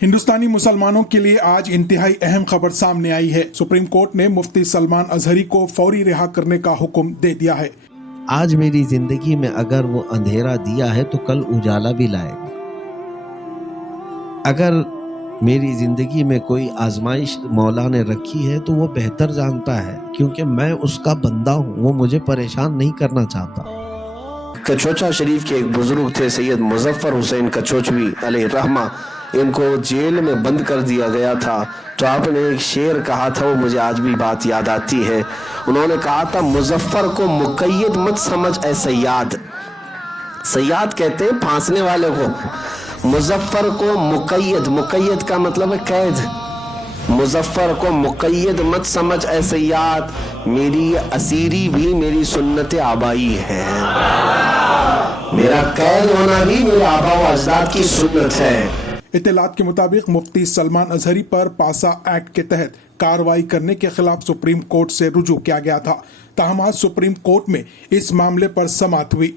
हिंदुस्तानी मुसलमानों के लिए आज इंतहाई अहम खबर सामने आई है। सुप्रीम कोर्ट ने मुफ्ती सलमान अजहरी को फौरी रिहा करने का हुक्म दे दिया है। आज मेरी जिंदगी में अगर वो अंधेरा दिया है तो कल उजाला भी लाएगा। अगर मेरी जिंदगी में कोई आजमाइश मौला ने रखी है तो वो बेहतर जानता है, क्योंकि मैं उसका बंदा हूँ। वो मुझे परेशान नहीं करना चाहता। कचोचा शरीफ के एक बुजुर्ग थे सैयद मुजफ्फर हुसैन कचोचवी अलैहि रहमा, इनको जेल में बंद कर दिया गया था। तो आपने एक शेर कहा था, वो मुझे आज भी बात याद आती है। उन्होंने कहा था, मुजफ्फर को मुक़य्यद मत समझ ऐ सयाद। सयाद कहते हैं फांसने वाले को, मुजफ्फर को मुक़य्यद, मुक़य्यद का मतलब है कैद। मुजफ्फर को मुक़य्यद मत समझ ऐ सयाद, मेरी असीरी भी मेरी सुन्नत आबाई है। मेरा कैद होना भी मेरे आबा व अजदाद की सुन्नत है। इत्तलात के मुताबिक मुफ्ती सलमान अजहरी पर पासा एक्ट के तहत कार्रवाई करने के खिलाफ सुप्रीम कोर्ट से रुजू किया गया था। ताहम आज सुप्रीम कोर्ट में इस मामले पर समाअत हुई।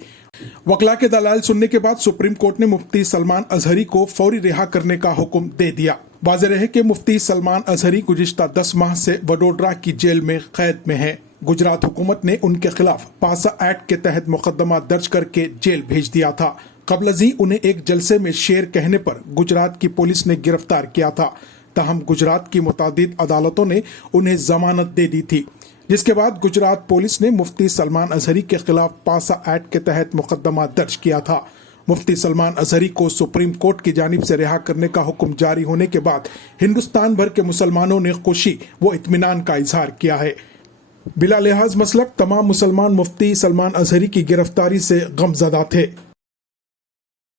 वकला के दलाल सुनने के बाद सुप्रीम कोर्ट ने मुफ्ती सलमान अजहरी को फौरी रिहा करने का हुक्म दे दिया। वाज़ेह रहे कि मुफ्ती सलमान अजहरी गुज़िश्ता 10 माह से वडोदरा की जेल में कैद में है। गुजरात हुकूमत ने उनके खिलाफ पासा एक्ट के तहत मुकदमा दर्ज करके जेल भेज दिया था। कबलजी उन्हें एक जलसे में शेर कहने पर गुजरात की पुलिस ने गिरफ्तार किया था। ताहम गुजरात की मुतादिद अदालतों ने उन्हें जमानत दे दी थी, जिसके बाद गुजरात पुलिस ने मुफ्ती सलमान अजहरी के खिलाफ पासा एक्ट के तहत मुकदमा दर्ज किया था। मुफ्ती सलमान अजहरी को सुप्रीम कोर्ट की जानिब से रिहा करने का हुक्म जारी होने के बाद हिंदुस्तान भर के मुसलमानों ने खुशी व इत्मीनान का इजहार किया है। बिला लिहाज मसलक तमाम मुसलमान मुफ्ती सलमान अजहरी की गिरफ्तारी से गमज़दा थे।